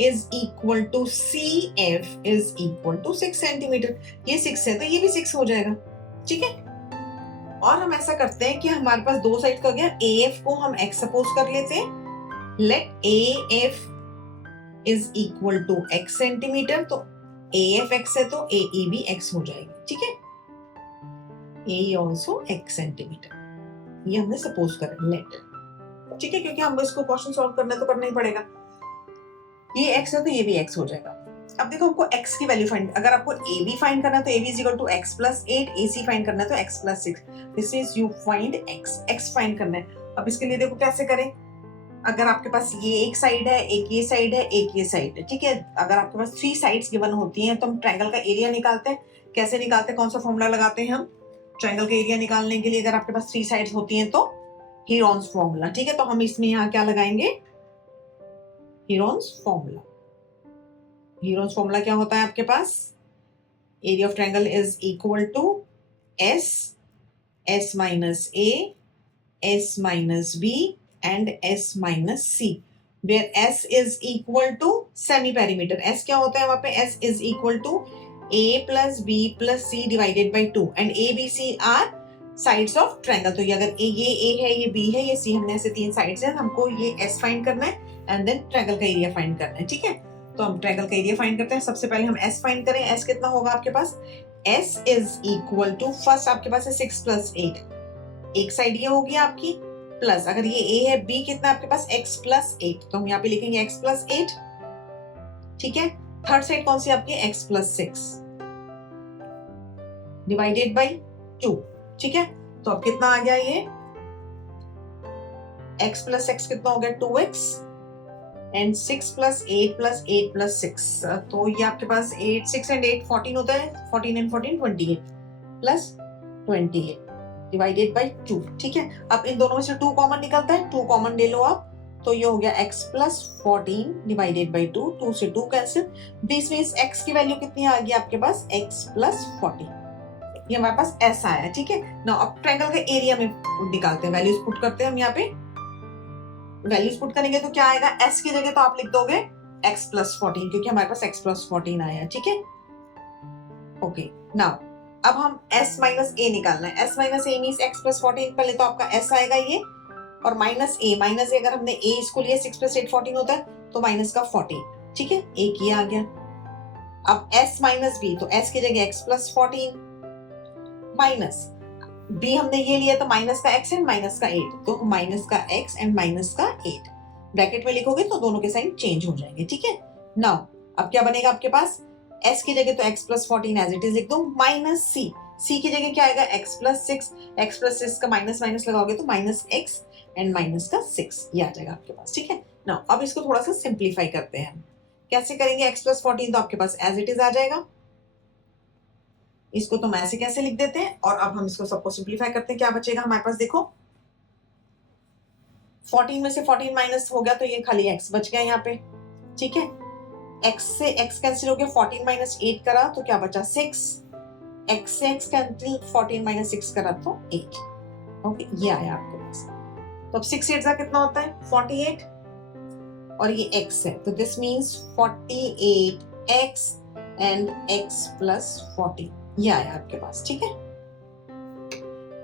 is equal to CF is equal to 6 centimetre, ये 6 है तो ये भी 6 हो जाएगा। ठीक है, और हम ऐसा करते हैं कि हमारे पास दो साइड का हो गया, AF को हम x सपोज कर लेते हैं, let AF is equal to x centimetre, तो AF x है तो AE भी x हो जाएगी। ठीक है, AE ऑल्सो x सेंटीमीटर, ये हमने सपोज कर लेट। ठीक है, क्योंकि हम इसको क्वेश्चन सॉल्व करना तो करना ही पड़ेगा, ये x है तो ये भी x हो जाएगा। अब देखो हमको x की वैल्यू फाइंड, अगर आपको AB फाइंड करना है तो AB is equal to x plus 8, AC find करना है तो x plus 6, this means you find x find करना है। अब इसके लिए देखो कैसे करें, अगर आपके पास ये एक साइड है, एक ये साइड है, एक ये साइड है। ठीक है, अगर आपके पास 3 साइड्स गिवन होती हैं तो हम ट्रायंगल का एरिया निकालते हैं। कैसे निकालते हैं, कौन सा फॉर्मूला लगाते हैं हम ट्रायंगल का एरिया निकालने के लिए, अगर आपके पास 3 साइड्स होती हैं तो हीरोन्स फॉर्मूला। ठीक है, तो हम इसमें यहाँ क्या लगाएंगे, हीरोन्स फॉर्मूला। हीरोन्स फॉर्मूला क्या होता है आपके पास, area of triangle is equal to S minus A, S minus B and S minus C, where S is equal to semi perimeter। S क्या होता है वहां पे, S is equal to A plus B plus C divided by 2 and A, B, C are sides of triangle। तो ये अगर ये A है, ये B है, ये C, हमने ऐसे 3 साइड्स हैं, हमको ये S फाइंड करना है एंड देन ट्रायंगल का एरिया फाइंड करना है। ठीक है, तो हम ट्रायंगल का एरिया फाइंड करते हैं। सबसे पहले हम S फाइंड करें, S कितना होगा आपके पास, S is equal to, first आपके पास है 6 plus 8, एक साइड ये होगी आपकी, प्लस अगर ये A है, B कितना आपके पास x प्लस 8, तो हम यहाँ पे लिखेंगे x प्लस 8। ठीक है, थर्ड साइड कौन सी आपकी, x प्लस 6 डिवाइडेड बाई 2। ठीक है, तो अब कितना आ गया, ये x प्लस x कितना हो गया, 2x and 6 plus 8 plus 8 plus 6, तो ये आपके पास 8, 6 एंड 8 14 होता है, 14 एंड 14 28 प्लस 28 डिवाइडेड बाई 2। ठीक है, अब इन दोनों में से 2 कॉमन निकलता है, 2 कॉमन ले लो आप, तो ये हो गया x प्लस 14 डिवाइडेड बाई 2, 2 से 2 कैंसिल, दिस मींस x की वैल्यू कितनी आ गई आपके पास, x प्लस 40, ये हमारे पास s आया। ठीक है, नाउ अब ट्रायंगल का एरिया में निकालते हैं, वैल्यूज पुट करते हैं हम यहाँ पे, वैल्यूज पुट करेंगे तो क्या आएगा, s की जगह तो आप लिख दोगे x प्लस 14, क्योंकि हमारे पास x प्लस 14 आया, ठीक है। ओके, नाउ अब हम s माइनस a निकालना है। s minus a means x plus 14, पहले तो आपका s आएगा ये, और माइनस a अगर हमने a इसको लिया 6 प्लस 8 14 होता है, तो माइनस का 14, ठीक है, एक ये आ गया। अब s माइनस b, तो s की जगह x प्लस 14 माइनस b हमने ये लिया तो माइनस का x एंड माइनस का 8, तो माइनस का x एंड माइनस का 8 ब्रैकेट में लिखोगे तो दोनों के साइन चेंज हो जाएंगे, ठीक है। नाउ अब क्या बनेगा आपके पास, s की जगह तो x plus 14 as it is लिख दो, माइनस c की जगह क्या आएगा, x प्लस 6 का माइनस माइनस लगाओगे तो माइनस x एंड माइनस का 6, ये आ जाएगा आपके पास, ठीक है। नाउ अब इसको थोड़ा सा सिंप्लीफाई करते हैं हम। कैसे करेंगे, x प्लस 14 तो आपके पास एज इट इज आ जाएगा, इसको तो हम ऐसे कैसे लिख देते हैं, और अब हम इसको सबको सिंप्लीफाई करते हैं। क्या बचेगा हमारे पास, देखो 14 में से 14 माइनस हो गया तो ये खाली x बच गया यहाँ पे, ठीक है। x से x कैंसिल हो गया, 14 माइनस 8 करा तो क्या बचा 6, x से x कैंसिल 14 माइनस 6 करा तो 8, ओके, ये आया आपके पास। तो अब 6 8 का कितना होता है 48, और ये x है, तो this means 48x and x plus 40, ये आया आपके पास, ठीक है।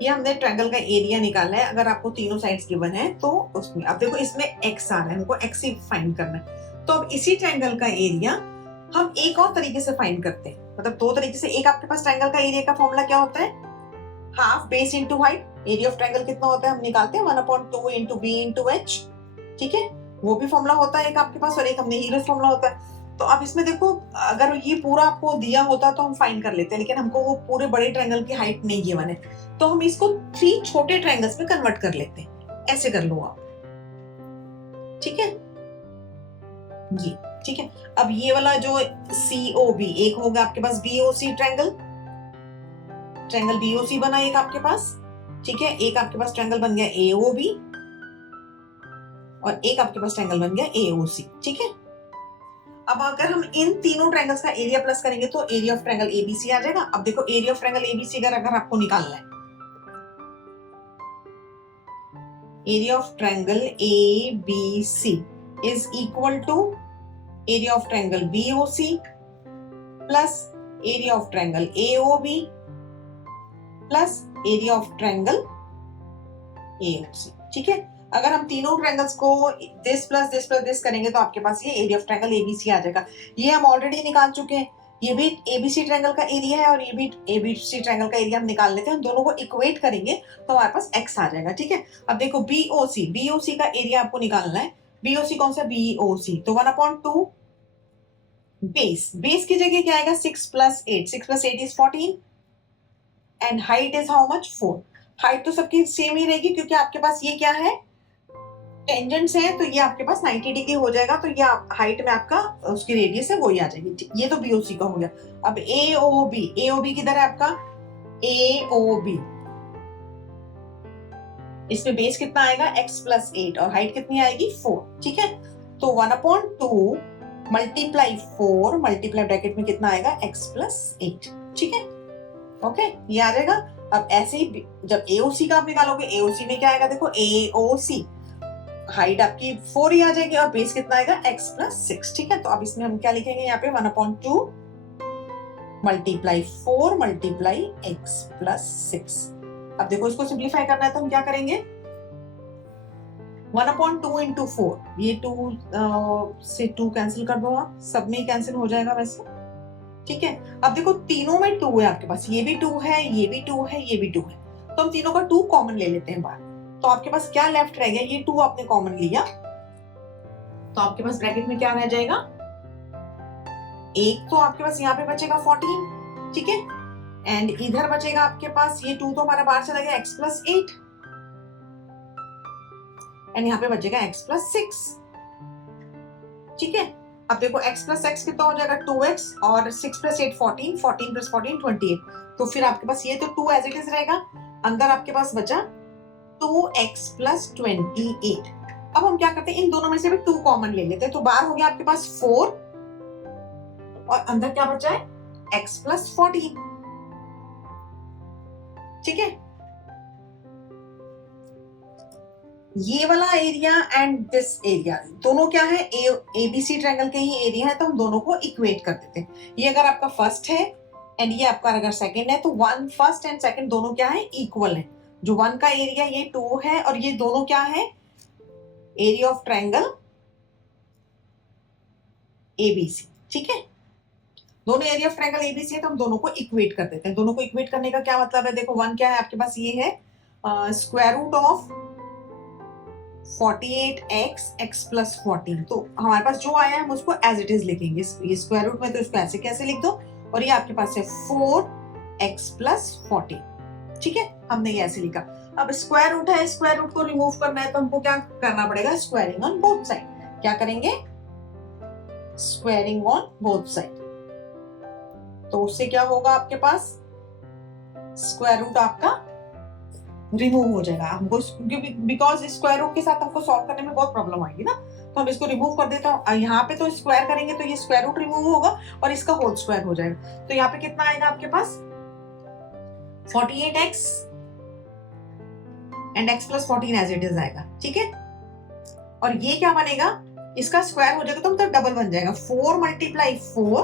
ये हमने ट्रायंगल का एरिया निकालना है। अगर आपको तीनों साइड्स गिवन है तो उसमें अब देखो इसमें x आ रहा है, हमको x ही फाइंड करना है। तो अब इसी ट्रायंगल का एरिया हम एक और तरीके से फाइंड करते हैं, मतलब दो तरीके से। एक आपके पास ट्रायंगल का एरिया का फॉर्मूला क्या होता है, half base into height. Area of triangle कितना होता है हम निकालते हैं 1/2 इंटू बी इंटू एच, ठीक है, वो भी फॉर्मूला होता है एक आपके पास, और एक हमने हीरो फॉर्मूला होता है। तो अब इसमें देखो, अगर ये पूरा आपको दिया होता तो हम फाइंड कर लेते हैं, लेकिन हमको वो पूरे बड़े ट्रायंगल की हाइट नहीं गिवन है, तो हम इसको 3 छोटे ट्रायंगल्स में कन्वर्ट कर लेते हैं। ऐसे कर लो आप, ठीक है, ये ठीक है। अब ये वाला जो COB, एक होगा आपके पास BOC ट्रायंगल, ट्रायंगल BOC बना एक आपके पास, ठीक है। एक आपके पास ट्रायंगल बन गया AOB, और एक आपके पास ट्रायंगल बन गया AOC, ठीक है। अब अगर हम इन तीनों ट्रायंगल्स का एरिया प्लस करेंगे तो एरिया ऑफ ट्रायंगल ABC आ जाएगा। अब देखो एरिया ऑफ ट्रायंगल ABC अगर आपको निकालना है, area of triangle ABC is equal to area of triangle BOC plus area of triangle AOB plus area of triangle AOC, ठीक है। अगर हम तीनों ट्रायंगल्स को दिस प्लस दिस करेंगे तो आपके पास ये एरिया ऑफ ट्रायंगल ABC आ जाएगा। ये हम ऑलरेडी निकाल चुके हैं, ये भी ABC ट्रायंगल का एरिया है और ये भी ABC ट्रायंगल का एरिया हम निकाल लेते हैं। हम दोनों को इक्वेट करेंगे तो हमारे पास x आ जाएगा, ठीक है। अब देखो BOC का एरिया आपको निकालना है। BOC कौन सा, BOC, तो 1/2 बेस की जगह क्या आएगा 6 plus 8 is 14 and height is how much 4। Height तो सबकी सेम ही रहेगी क्योंकि आपके पास ये क्या है, टेंजेंट्स है, तो ये आपके पास 90 डिग्री हो जाएगा, तो ये हाइट में आपका उसकी रेडियस है वो ही आ जाएगी। ये तो BOC का हो गया। अब AOB किधर है आपका, AOB, इसमें बेस कितना आएगा x प्लस 8 और हाइट कितनी आएगी 4, ठीक है। तो 1/2 मल्टीप्लाई 4 मल्टीप्लाई ब्रैकेट में कितना आएगा x प्लस 8, ठीक है, ओके, ये आ जाएगा। अब ऐसे ही जब AOC का आप निकालोगे, AOC में क्या आएगा देखो, AOC हाइट आपकी 4 ही आ जाएगी और बेस कितना आएगा x प्लस 6, ठीक है। तो अब इसमें हम क्या लिखेंगे यहाँ पे 1/2 मल्टीप्लाई 4 मल्टीप्लाई x प्लस 6। अब देखो इसको सिंप्लीफाई करना है तो हम क्या करेंगे, 1/2 इंटू 4, ये 2 से 2 कैंसिल कर दो आप, सब में ही कैंसिल हो जाएगा वैसे, ठीक है। अब देखो तीनों में 2 है आपके पास, ये भी 2 है, ये भी 2 है, ये भी 2 है, तो हम तीनों का 2 कॉमन ले लेते हैं बाहर। तो आपके पास क्या लेफ्ट रह गया, ये 2 आपने कॉमन लिया, तो आपके पास ब्रैकेट में क्या रह जाएगा, एक तो आपके पास यहाँ पे बचेगा 14, ठीक है, एंड इधर बचेगा आपके पास ये 2 तो हमारा बाहर चला गया x प्लस 8, एंड यहाँ पे बचेगा x प्लस 6, ठीक है। अब देखो x प्लस x कितना हो जाएगा 2x और 6 प्लस 8 14 प्लस 14 28, तो फिर आपके पास ये तो 2 एज इट इज रहेगा, अंदर आपके पास बचा 2x प्लस 28। अब हम क्या करते हैं, इन दोनों में से भी 2 कॉमन ले लेते हैं, तो बाहर हो गया आपके पास 4 और अंदर क्या बचा है x प्लस 14, ठीक है, ये वाला एरिया एंड दिस एरिया दोनों क्या है, एबीसी ट्रायंगल के ही एरिया है, तो हम दोनों को इक्वेट कर देते हैं। ये अगर आपका फर्स्ट है एंड ये आपका अगर सेकंड है, तो वन फर्स्ट एंड सेकंड दोनों क्या है, इक्वल है। जो वन का एरिया ये 2 है और ये दोनों क्या है, एरिया ऑफ ट्रायंगल एबीसी। ठीक है, दोनों एरिया ऑफ ट्रायंगल एबीसी है, तो हम दोनों को इक्वेट कर देते हैं। दोनों को इक्वेट करने का क्या मतलब है, देखो वन क्या है आपके पास, ये है square root of 48x x plus 14। तो हमारे पास जो आया है हम उसको एज इट इज लिखेंगे, ये स्क्वायर रूट में तो इसको ऐसे कैसे लिख दो, और ये आपके पास है 4x प्लस 14। ठीक है, हमने ये ऐसे लिखा। अब स्क्वायर रूट है, स्क्वायर रूट को रिमूव करना है तो हमको क्या करना पड़ेगा, स्क्वायरिंग ऑन बोथ साइड। क्या करेंगे, स्क्वायरिंग ऑन बोथ साइड। तो उससे क्या होगा, आपके पास स्क्वायर रूट आपका रिमूव हो जाएगा। हमको बिकॉज स्क्वायर रूट के साथ हमको सॉल्व करने में बहुत प्रॉब्लम आएगी ना, तो हम इसको रिमूव कर देते हैं। यहाँ पे तो स्क्वायर करेंगे तो ये स्क्वायर रूट रिमूव होगा और इसका होल स्क्वायर हो जाएगा। तो यहाँ पे कितना आएगा आपके पास, 48x and x plus 14 as it is आएगा। ठीक है, और ये क्या बनेगा, इसका स्क्वायर हो जाएगा तो मतलब डबल बन जाएगा, 4 मल्टीप्लाई 4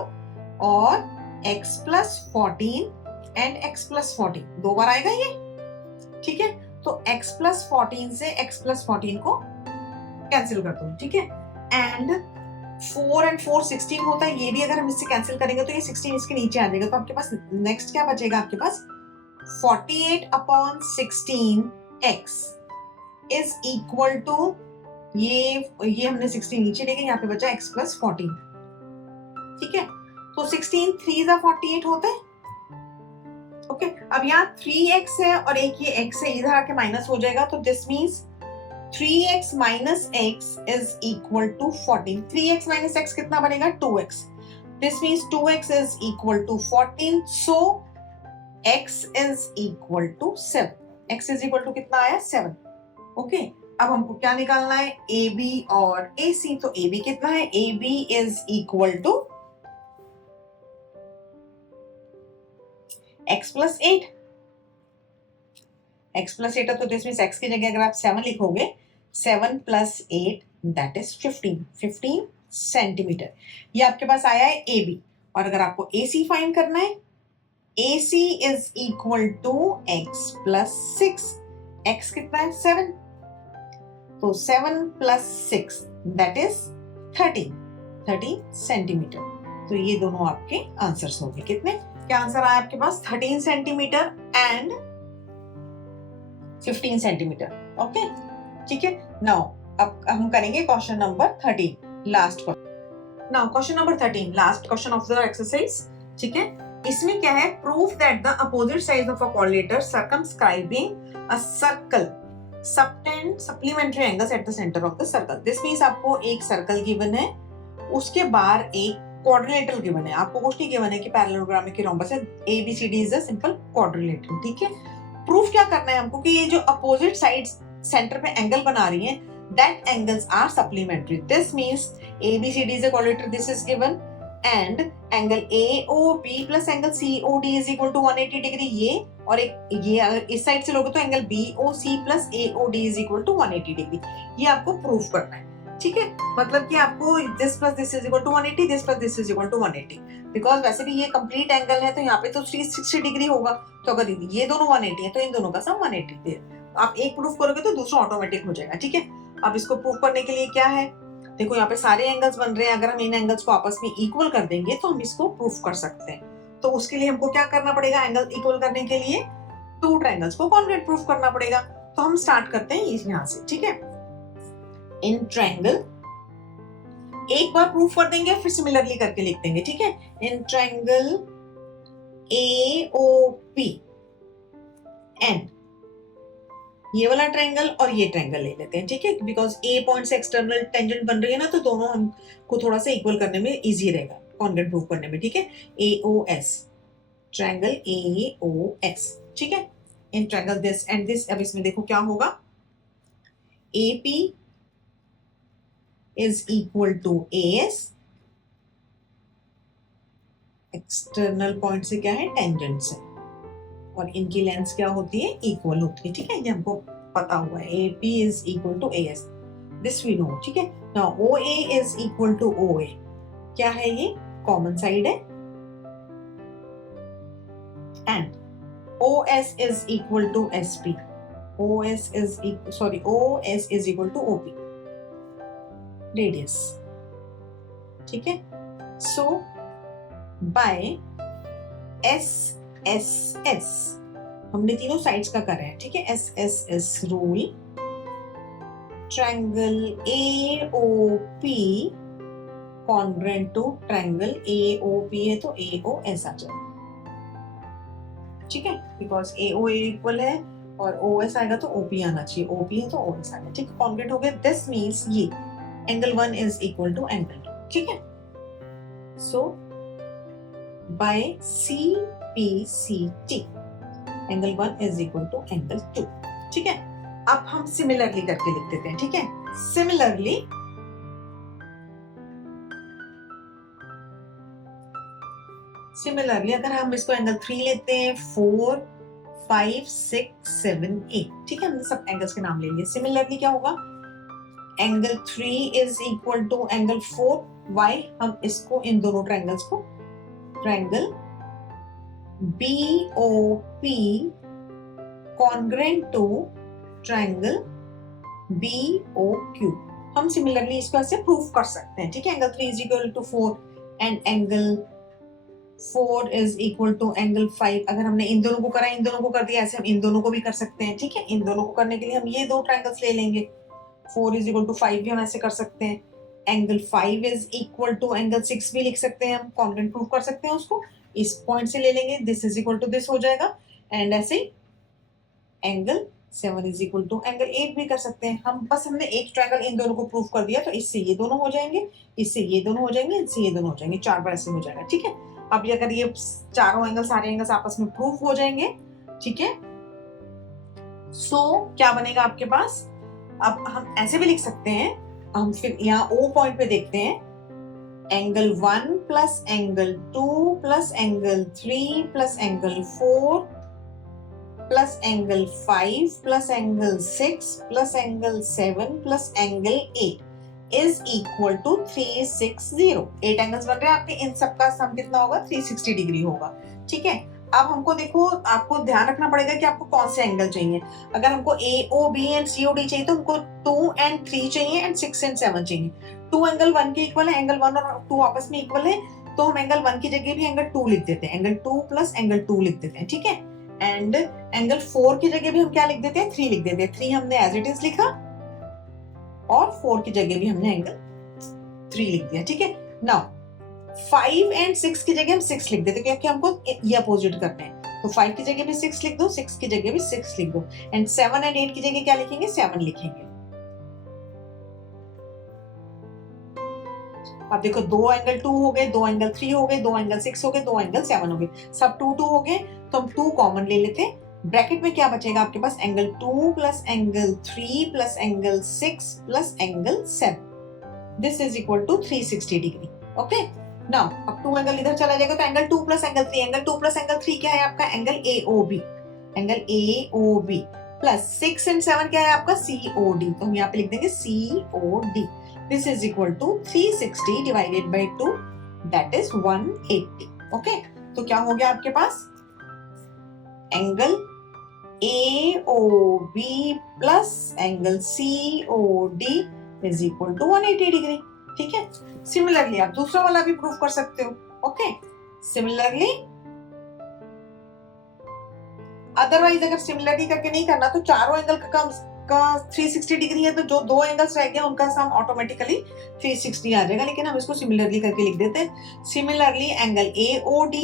और x plus 14 and x plus 14 दो बार आएगा ये। ठीक है, तो x प्लस 14 से x प्लस 14 को कैंसिल कर दो। ठीक है, एंड 4 एंड 4 16 होता है, ये भी अगर हम इससे कैंसिल करेंगे तो ये 16 इसके नीचे आ जाएगा। तो आपके पास नेक्स्ट क्या बचेगा, आपके पास 48 upon 16x is equal to ये हमने 16 नीचे लेके यहाँ पे बचा x प्लस 14। ठीक है, तो 16 3 जा 48 होते हैं। ओके, अब यहाँ 3x है और एक ये x है, इधर आके माइनस हो जाएगा, तो this means 3x minus x is equal to 14। 3x minus x कितना बनेगा, 2x। This means 2x is equal to 14, so x is equal to 7। x is equal to कितना आया, 7। ओके, अब हमको क्या निकालना है, AB और AC। तो AB कितना है, AB is equal to x plus 8। x plus 8 है तो दिस मींस x की जगह अगर आप 7 लिखोगे, 7 प्लस 8 दैट इज 15 सेंटीमीटर। ये आपके पास आया है AB। और अगर आपको AC फाइंड करना है, AC is equal to x plus 6। x कितना है, 7, तो 7 प्लस 6 दैट इज 13 सेंटीमीटर। तो ये दोनों आपके आंसर्स होंगे। कितने, क्या आंसर आया आपके पास, 13 सेंटीमीटर एंड 15 सेंटीमीटर। ओके, ठीक है। नाउ अब हम करेंगे question number 13, last question. Now question number 13, last question of the exercise. ठीक है, इसमें क्या है, proof that the opposite side of a coordinator circumscribing a circle subtend supplementary angles at the centre of the circle. This means आपको एक circle given है, उसके बाहर एक क्वाड्रिलेटरल गिवन है। आपको कुछ नहीं गिवन है कि पैरेललोग्राम की रोम्बस है, ABCD is a simple quadrilateral. ठीक है, प्रूफ क्या करना है हमको कि ये जो अपोजिट साइड सेंटर पे एंगल बना रही हैं, that angles are supplementary. This means ABCD is a quadrilateral, this is given, and angle AOB plus angle COD is equal to 180 degree. ये और एक ये अगर इस साइड से लोगे तो angle BOC plus AOD is equal to 180 degree. ये आपको प्रूफ करना है। ठीक है, मतलब कि आपको this plus this is equal to 180, this plus this is equal to 180, because वैसे भी ये कंप्लीट एंगल है तो यहाँ पे तो 360 डिग्री होगा। तो अगर ये दोनों 180 है तो इन दोनों का सम 180 है। आप एक प्रूफ करोगे तो दूसरा ऑटोमेटिक हो जाएगा। ठीक है, अब इसको प्रूफ करने के लिए क्या है, देखो यहाँ पे सारे एंगल्स बन रहे हैं, अगर हम इन एंगल्स को आपस में इक्वल कर देंगे तो हम इसको प्रूफ कर सकते हैं। तो उसके लिए हमको क्या करना पड़ेगा, एंगल इक्वल करने के लिए टू ट्रायंगल्स को कॉन्ग्रुएंट प्रूफ करना पड़ेगा। तो हम स्टार्ट करते हैं यहाँ से। ठीक है, इन ट्रायंगल एक बार प्रूफ कर देंगे, फिर सिमिलरली करके लिख देंगे। ठीक है, इन ट्रायंगल AOP एंड ये वाला ट्रायंगल और ये ट्रायंगल ले लेते हैं। ठीक है, बिकॉज A पॉइंट से एक्सटर्नल टेंजेंट बन रही है ना, तो दोनों हमको थोड़ा सा इक्वल करने में इजी रहेगा, कॉन्ग्रुएंट प्रूफ करने में। ठीक है, AOS, ट्रायंगल AOS। ठीक है, in triangle this and this. अब इसमें देखो क्या होगा, AP is equal to AS, external point से क्या है, टेंजेंट से, और इनकी लेंथ क्या होती है, इक्वल होती है। ठीक है, ये हमको पता हुआ है AP is equal to AS, this we know, ठीक है। Now OA is equal to OA, क्या है ये, कॉमन साइड है, and OS is equal to SP. OS is equal to OP. Radius. ठीक है? So by SSS हमने तीनों साइड्स का कर रहे हैं, ठीक है। SSS rule, triangle AOP congruent to triangle AOP है तो AOS आ जाएगा, ठीक है, बिकॉज AOA इक्वल है और OS आएगा तो OP आना चाहिए, OP है तो OS आएगा, ठीक है, कॉन्ग्रुएंट हो गया। दिस मींस ये angle 1 is equal to angle 2, ठीक है। So by CPCT angle 1 is equal to angle 2, ठीक है। अब हम सिमिलरली करके लिख देते हैं, ठीक है। सिमिलरली अगर हम इसको एंगल 3 लेते हैं, 4, 5, 6, 7, 8, ठीक है, हमने सब एंगल्स के नाम ले लिए। सिमिलरली क्या होगा, angle 3 is equal to angle 4, why, हम इसको इन दोनों ट्रायंगल्स को triangle BOP congruent to triangle BOQ, हम सिमिलरली इसको ऐसे प्रूफ कर सकते हैं, ठीक है। Angle 3 is equal to 4 and angle 4 is equal to angle 5। अगर हमने इन दोनों को करा, इन दोनों को कर दिया, ऐसे हम इन दोनों को भी कर सकते हैं, ठीक है। इन दोनों को करने के लिए हम ये दो ट्रायंगल्स ले लेंगे, 4 इज इक्वल टू 5 भी हम ऐसे कर सकते हैं, angle 5 is equal to angle 6 भी लिख सकते हैं, हम कॉन्ग्रुएंट प्रूफ कर सकते हैं उसको, इस पॉइंट से ले लेंगे, this is equal to this हो जाएगा, एंड ऐसे angle 7 is equal to angle 8 भी कर सकते हैं हम। बस हमने एक ट्रायंगल इन दोनों को प्रूफ कर दिया, तो इससे ये दोनों हो जाएंगे, इससे ये दोनों हो जाएंगे, इससे ये दोनों हो जाएंगे, 4 बार ऐसे हो जाएगा, ठीक है। अब अगर ये चारों एंगल, सारे एंगल्स आपस में प्रूफ हो जाएंगे, ठीक है, सो क्या बनेगा आपके पास। अब हम ऐसे भी लिख सकते हैं, हम फिर यहाँ O पॉइंट पे देखते हैं, angle 1 plus angle 2 plus angle 3 plus angle 4 plus angle 5 plus angle 6 plus angle 7 plus angle 8 is equal to 360। 8 angles बन रहे हैं आपके, इन सबका सम कितना होगा, 360 डिग्री होगा, ठीक है। अब हमको देखो, आपको ध्यान रखना पड़ेगा कि आपको कौन से एंगल चाहिए। अगर हमको AOB एंड COD चाहिए तो हमको 2 and 3 चाहिए एंड 6 and 7 चाहिए। 2 एंगल 1 के इक्वल है, एंगल 1 और 2 आपस में इक्वल है, तो हम एंगल 1 की जगह भी एंगल 2 लिख देते हैं, एंगल 2 प्लस एंगल 2 लिख देते हैं, ठीक है। एंड एंगल 4 की जगह भी हम क्या लिख देते हैं, 3 लिख देते हैं। 3 हमने एज इट इज लिखा और 4 की जगह भी हमने एंगल 3 लिख दिया, ठीक है। नाउ 5 एंड 6 की जगह हम 6 लिख देते, क्योंकि हमको ये अपोजिट करते हैं, तो 5 की जगह भी 6 लिख दो, 6 की जगह भी 6 लिख दो, एंड 7 एंड 8 की जगह क्या लिखेंगे, 7 लिखेंगे। अब देखो, 2 एंगल 2 हो गए, 2 एंगल 3 हो गए, 2 एंगल 6 हो गए, 2 एंगल 7 हो गए, सब 2 2 हो गए, तो हम 2 कॉमन ले लेते हैं। ब्रैकेट में क्या बचेगा आपके पास, angle 2 plus angle 3 plus angle 6 plus angle 7, this is equal to 360 degree, okay. Now अब 2 एंगल इधर चला जाएगा, तो angle 2 plus angle 3, angle 2 plus angle 3 क्या है आपका, angle AOB, angle AOB plus 6 and 7 क्या है आपका, COD, तो हम यहाँ पे लिख देंगे COD, this is equal to 360 divided by 2, that is 180, okay. तो क्या हो गया आपके पास, angle AOB plus angle COD is equal to 180 degree, ठीक है। सिमिलरली आप दूसरा वाला भी प्रूफ कर सकते हो, ओके। सिमिलरली अदरवाइज अगर सिमिलरली करके नहीं करना तो चारों एंगल का 360 डिग्री है, तो जो 2 एंगल्स रह गए उनका सम ऑटोमेटिकली 360 आ जाएगा, लेकिन हम इसको सिमिलरली करके लिख देते हैं। Similarly angle AOD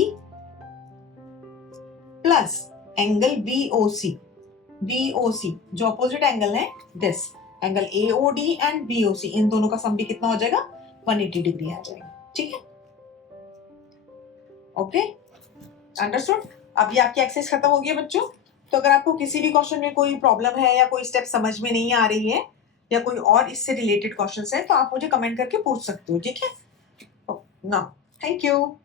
plus angle BOC जो अपोजिट एंगल है, this angle AOD and BOC, इन दोनों का सम भी कितना हो जाएगा, 180 डिग्री आ जाएगा, ठीक है, ओके, अंडरस्टूड। अब ये आपकी एक्सरसाइज खत्म हो गई बच्चों। तो अगर आपको किसी भी क्वेश्चन में कोई प्रॉब्लम है या कोई स्टेप समझ में नहीं आ रही है या कोई और इससे रिलेटेड क्वेश्चंस है, तो आप मुझे कमेंट करके पूछ सकते हो, ठीक है ना। Thank you.